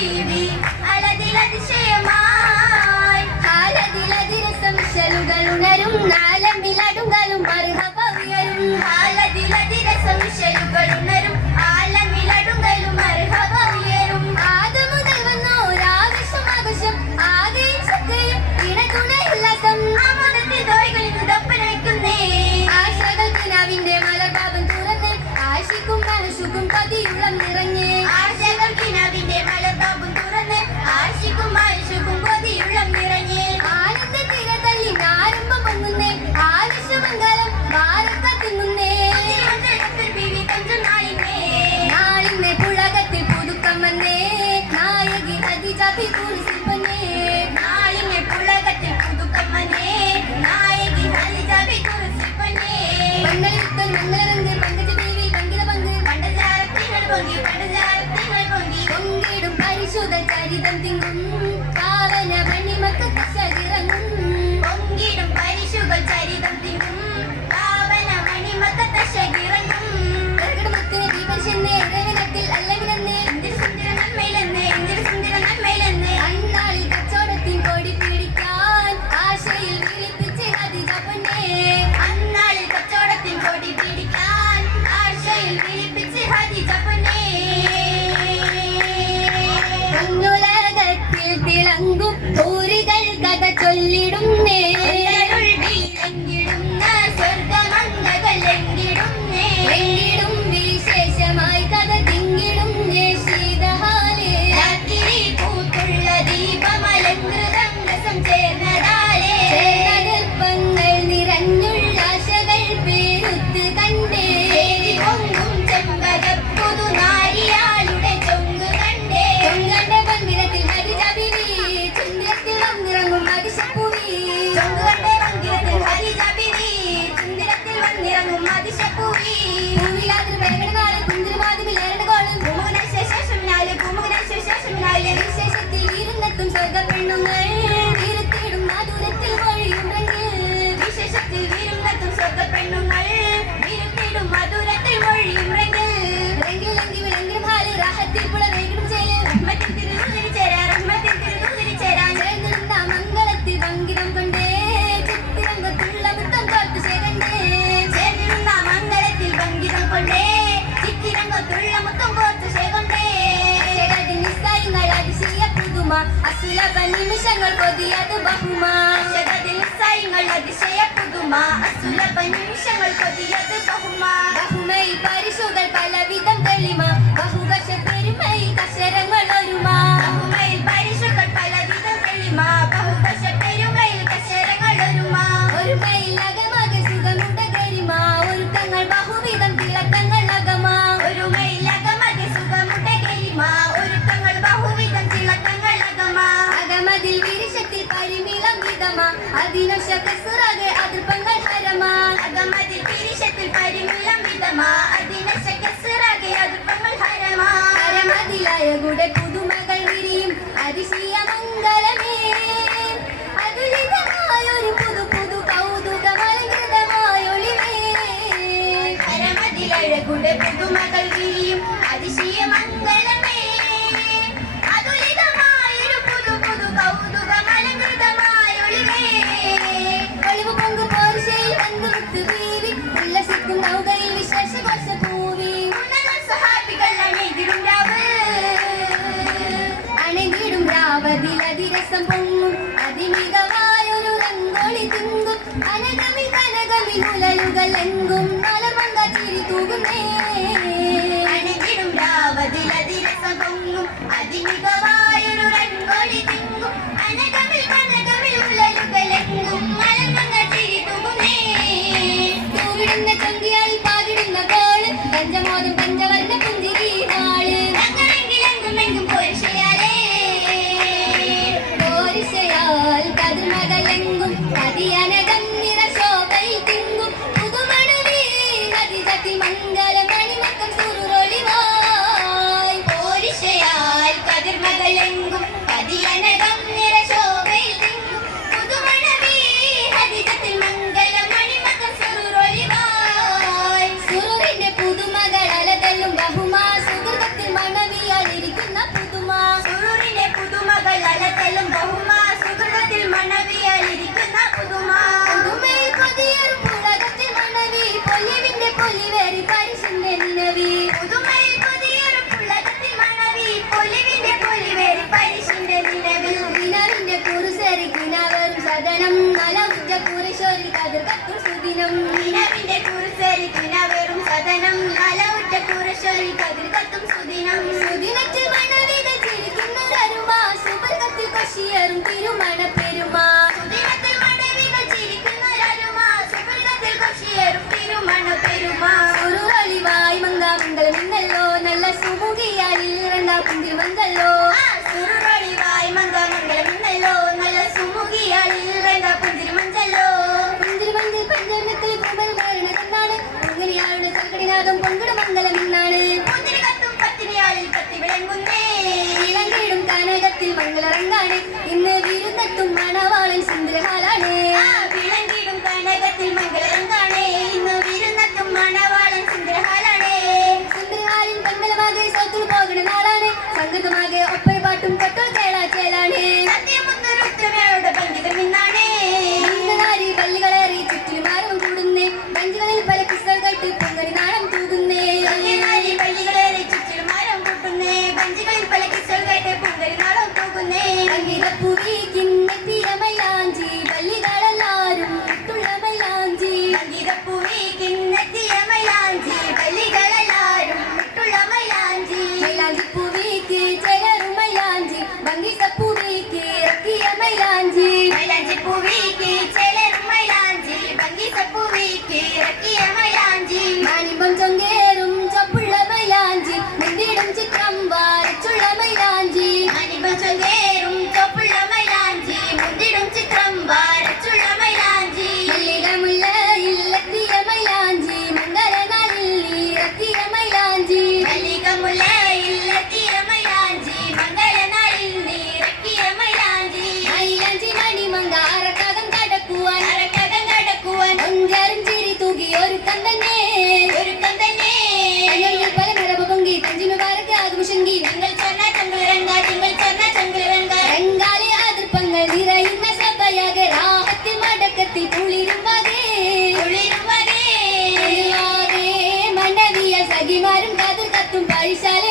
ബീവി അലതിലതിശയമായി കാലതിലതിരസം ശലുകൾ ഉണരും ആലമിലടുങ്ങലും മർഹബ ഉയരും കാലതിലതിരസം ശലുകൾ ഉണരും ആലമിലടുങ്ങലും മർഹബ ഉയരും ആദ്യം മുതൽ വന്നോരാവശ്യം ആവശ്യം ആകെയും ശക്തിയും ഇണതുണയുല്ലാസം ആമോദത്തിൽ തോയ്കളിൽ ദപ്പന വയ്ക്കുന്നേ ആശകൾക്കിനാവിന്റെ മലർഭാവം തുറന്ന് ആശിക്കും മനസ്സുക്കും പതിയുള്ളം നിറഞ്ഞ് ആശകൾക്കിനാവിന്റെ മലർഭാവം തുറന്ന് ആശിക്കും മനസ്സുക്കും പതിയുള്ളം നിറഞ്ഞ് ആനന്ദത്തിര തള്ളി ആരംഭം പൊങ്ങുന്നേ ആവശ്യമംഗലം ഭാരതത്തിങ്ങുന്നേ നാളിന്നെ പുളകത്തിൽ പുതുക്കം വന്നേ നായകി അതിജാപി കുറിസിപ്പന്നേ നാളിന്നെ പുളകത്തിൽ പുതുക്കം വന്നേ നായകി അതിജാപി കുറിസിപ്പന്നേ മംഗളവിത്തൻ മംഗളരംഗ് പങ്കജ ദേവി പങ്കില പങ്ക് പണ്ടജാരത്തിങ്ങൾ പൊങ്ങി പണ്ടജാരത്തിങ്ങൾ പൊങ്ങി പൊങ്കിടും പരിശുദ്ധ ചരിതം തിങ്ങും പാവന മണിമക്ക ശരീരങ്ങും പൊങ്കിടും പരിശുദ്ധ ചരിതം തിങ്ങും പാവന മണിമക്ക ശരീരങ്ങും കർക്കടമത്തിന് ദീപർശന്നേ രവനത്തിൽ അല്ലവിനന്നേ ഇന്ദിര സുന്ദര നന്മയിലെന്നേ ഇന്ദിര സുന്ദര നന്മയിലെന്നേ അന്നാളിൽ കച്ചവടത്തിൻ കൊടി പിടിക്കാൻ ആശയിൽ വിളിപ്പിച്ച് ഹദിജ പൊന്നേ അന്നാളിൽ കച്ചവടത്തിൻ കൊടി പിടിക്കാൻ ആശയിൽ വിളിപ്പിച്ച് ഹദിജ പൊന്നേ ഉന്നുലകത്തിൽ തിളങ്ങും ഊരികൾ കഥ ചൊല്ലിടുന്നേ സ്വർഗമംഗലെങ്കിടും വിശേഷമായി കഥ തിങ്ങിടും ശീതഹാലേ രാത്രി പൂത്തുള്ള ദീപമലങ്കൃതം ചേർന്നതാലേ ചേർന്നകൽപ്പങ്ങൾ നിറഞ്ഞുള്ള ആശകൾ പേരുത്ത് കണ്ടേ പൊങ്ങും ചെമ്പകപ്പുതു നാരിയാളുടെ ചൊങ്ക് കണ്ടേ ചൊങ്കണ്ട പങ്കിരത്തിൽ ഹരിജ ബീവി ചുന്ദിരത്തിൽ വന്നിറങ്ങും അതിശപ്പൂവി ചൊങ്ക് കണ്ടേ പങ്കിരത്തിൽ ഹരിജ ബീവി ചുന്ദിരത്തിൽ വന്നിറങ്ങും അതിശപ്പൂവി പൂവിലാതിൽ പെരകടനാള് കുന്തിരമാതിമിലേറടകോളും ഭൂമുഖനശേഷമിനാല് വിശേഷത്തിൽ ഇരുന്നെത്തും സ്വർഗപ്പെണ്ണുങ്ങൾ ഇരുത്തിടും മധുരത്തിൽ വഴിയും രംഗ് വിശേഷത്തിൽ ഇരുന്നെത്തും സ്വർഗപ്പെണ്ണുങ്ങൾ ഇരുത്തിടും മധുരത്തിൽ വഴിയും രംഗ് രംഗിലെങ്കിൽ വിളങ്ങിടും ഹാല് രാഹത്തിൽ പുളവേകിടും ചേല് റഹ്മത്തിൽ തിരുതുതിരിച്ചേരാ റഹ്മത്തിൽ തിരുതുതിരിച്ചേരാൻ ചേർന്നിടുന്ന മംഗളത്തിൽ പങ്കിടം കൊണ്ടേ ചിത്തിരംഗത്തുള്ള മുത്തം തോർത്ത് ശേഖണ്ടേ ചേർന്നിടുന്ന മംഗളത്തിൽ പങ്കിടം കൊണ്ടേ ചിത്തിരംഗത്തുള്ള മുത്തം കോർത്ത് ശേഖണ്ടേ നിസ്സായങ്ങൾ അതിശയ പുതുമ അസുലഭ നിമിഷങ്ങൾ കൊതിയത് ബഹുമ നിസ്സായങ്ങൾ അതിശയ പുതുമ അസുലഭ നിമിഷങ്ങൾ കൊതിയത് ബഹുമ ബഹുമയിൽ പരിശുകൾ പലവിധം തെളിമ ബഹുവശ പെരുമയിൽ കശരങ്ങൾ ഒരുമ ബഹുമയിൽ പരിശുകൾ പലവിധം തെളിമ ബഹുവശ പെരുമയിൽ കശരങ്ങൾ ഒരുമ ഒരുമയിൽ അകമക സുഖമുണ്ട ഗരിമ ഒരുക്കങ്ങൾ ബഹുവിധം തിളക്കങ്ങൾ അകമ ഒരുമയിൽ അകമക സുഖമുണ്ട ഗരിമ ഒരുക്കങ്ങൾ ബഹുവിധം തിളക്കങ്ങൾ അകമ അകമതിൽ വിരിശത്തിൽ പരിമിളം വിധമ അതിനശകസുറകെ അതിർപ്പങ്ങൾ ഹരമ അകമതിൽ വിരിശത്തിൽ പരിമിളം വിധമ അതിനശകസുറകെ അതിർപ്പങ്ങൾ ഹരമ ഹരമതിലഴകുടെ പുതുമകൾ വിരിയും അതിശയ മംഗളമേ അതുലിതമായൊരു പുതു പുതു കൗതുകമലങ്കൃതമായൊളിവേ ഹരമതിലഴകുടെ പുതുമകൾ വിരിയും അതിശയ മംഗളമേ അതുലിതമായൊരു പുതു പുതു കൗതുകമലങ്കൃതമായൊളിവേ ഒളിവ് പൊങ്കു പോർശയിൽ വന്നുമുത്ത് വീവി ഉല്ലസിക്കും നൗകയിൽ വിശേഷഘോഷ പൂവി ഉന്നത സഹാബികൾ അണൈതിടും രാവ് അണൈതിടും രാവതിലതിരസം പൊങ്ങും അതിമികവായൊരു രംഗോളി തിങ്കും അനകമിൽ കനകമിൽ ഉലലുകൾ എങ്കും നലമങ്ക ചിരി തൂകുന്നേ അണൈതിടും രാവതിലതിരസം പൊങ്ങും അതിമികവായൊരു രംഗോളി തിങ്കും അനകമിൽ കനകമിൽ ഉലലുകൾ എങ്കും നലമങ്ക ചിരി തൂകുന്നേ തൂവിടുന്ന ചങ്കിയാൽ പാകിടുന്ന കോള് പഞ്ചമോദം പഞ്ചവർണ്ണ പുഞ്ചിരി നാള് എങ്കും പോരിശയാലേ പോരിശ സുദിനം നിലവിന്റെ കുറിച്ചേരി കിണവേറും സദനം അലവുറ്റ കുറശ്ശേരി കതിർ കത്തും സുദിനം സുദിനത്തിൽ മണവികൾ ചിരിക്കുന്നൊരരുമ സുബർഗത്തിൽ കശിയറും തിരുമണ പെരുമ സുദിനത്തിൽ മണവികൾ ചിരിക്കുന്നൊരരുമ സുബർഗത്തിൽ കശിയറും തിരുമണ പെരുമ സുരുളളിവായി മംഗളമിന്നല്ലോ നല്ല സുമുഖിയാലിൽ രണ്ടാം പുഞ്ചിരിമങ്കല്ലോ സുരുളളിവായി മംഗളമിന്നല്ലോ നല്ല സുമുഖിയാലിൽ രണ്ടാം പുഞ്ചിരിമഞ്ചല്ലോ പുഞ്ചിരിമഞ്ചിൽ പഞ്ചമത്തിൽ കുമൽ മരണതെന്നാണ് പൊങ്കനിയാളുടെ ചർക്കടിനാകം പൊങ്കുട മംഗളമെന്നാണ് പുഞ്ചിരി കത്തും പത്തിനിയാളിൽ കത്തി വിളങ്ങുന്നേ ഇളങ്കിടും കനകത്തിൽ മംഗളറങ്കാണ് ഇന്ന് വിരുന്നെത്തും മണവാളൻ സുന്ദരഹാലാണ് വിളങ്കിടും കനകത്തിൽ മംഗളറങ്കാണ് ഇന്ന് വിരുന്നെത്തും മണവാളൻ സുന്ദരഹാലാണ് സുന്ദരഹാലിൻ പന്തലമാകെ സൗത്തിൽ പോകുന്ന നാളാണ് സംഗതമാകെ ഒപ്പര പാട്ടും കൊട്ടോൾ ചേളാണ് സത്യമുത്തരുത്തമയുടെ പങ്കിതം ഇന്നാണ് പള്ളികളേറി ചുറ്റിലുമാരവും കൂടുന്നേ ബഞ്ചുകളിൽ പല കിസ്സകൾ കേട്ട് പൊങ്കടി നാളം തൂകുന്നേ പള്ളികളേറി ചുറ്റിലുമാരവും കൂട്ടുന്നേ ബഞ്ചുകളിൽ പല കിസ്സകൾ കേട്ട് പൊങ്കടി നാളം തൂകുന്നേ മൈലാഞ്ചി പള്ളികളെല്ലാരും ഇട്ടുള്ള മൈലാഞ്ചി മൈലാഞ്ചി പള്ളികളെല്ലാരും ഇട്ടുള്ള മൈലാഞ്ചി മൈലാഞ്ചി പൂവിക്ക് ചിലരും മൈലാഞ്ചി ഭംഗിസപ്പൂവിക്ക് ഇറക്കിയ മൈലാഞ്ചി മൈലാഞ്ചി പൂവിക്ക് ചിലരും മൈലാഞ്ചി ഭംഗിസപ്പൂവിക്ക് ഇറക്കിയ മൈലാഞ്ചി മാനിമ്പം ചൊങ്കേറും ചൊപ്പുള്ള മൈലാഞ്ചി മുണ്ടിടും ചിത്രം വരച്ചുള്ള മൈലാഞ്ചി മാനിമ്പം ചൊങ്കേറും ചൊപ്പുള്ള മൈലാഞ്ചി മുണ്ടിടും ചിത്രം വരച്ചുള്ള മൈലാഞ്ചി മല്ലിക മുല്ലയിൽ എത്തിയ മൈലാഞ്ചി മംഗളനാളിൽ ഇറക്കിയ മൈലാഞ്ചി മല്ലിക മുല്ലയിൽ എത്തിയ മൈലാഞ്ചി മംഗളനാളിൽ ഇറക്കിയ മൈലാഞ്ചി മൈലാഞ്ചി മണിമങ്ക അരക്കകം കടക്കുവാൻ ഒഞ്ചാറും ചിരി തൂകി ഒരുക്കം തന്നെ പല നിറവ് പൊങ്കി തഞ്ചിനു പാരക്ക് ആകുമുഷങ്കി നിങ്ങൾ ചൊന്ന ചങ്കുലരങ്ക രംഗാലി അതിർപ്പങ്ങൾ നിറയുന്ന സഭയാകെ രാഹത്തിൽ മടക്കത്തിൽ കുളിരും വകേ മണവിയ സഖിമാരും കാതിർ കത്തും പഴിശാല